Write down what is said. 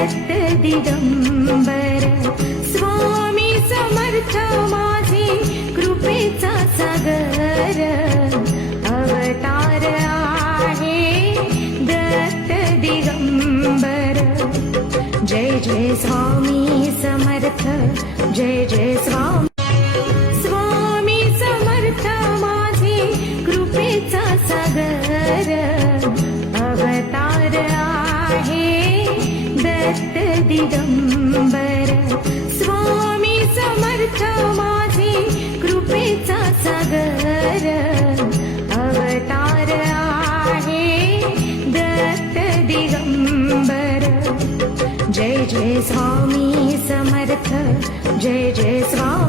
दत्त दिगंबर स्वामी समर्थ माझे कृपेचा सागर अवतार आहे दत्त दिगंबर जय जय स्वामी समर्थ जय जय स्वामी स्वामी समर्थ माझे कृपेचा सागर अवतार आहे दत्त दिगंबर स्वामी समर्थ माझे कृपेचा सागर अवतार आहे दत्त दिगंबर जय जय स्वामी समर्थ जय जय स्वामी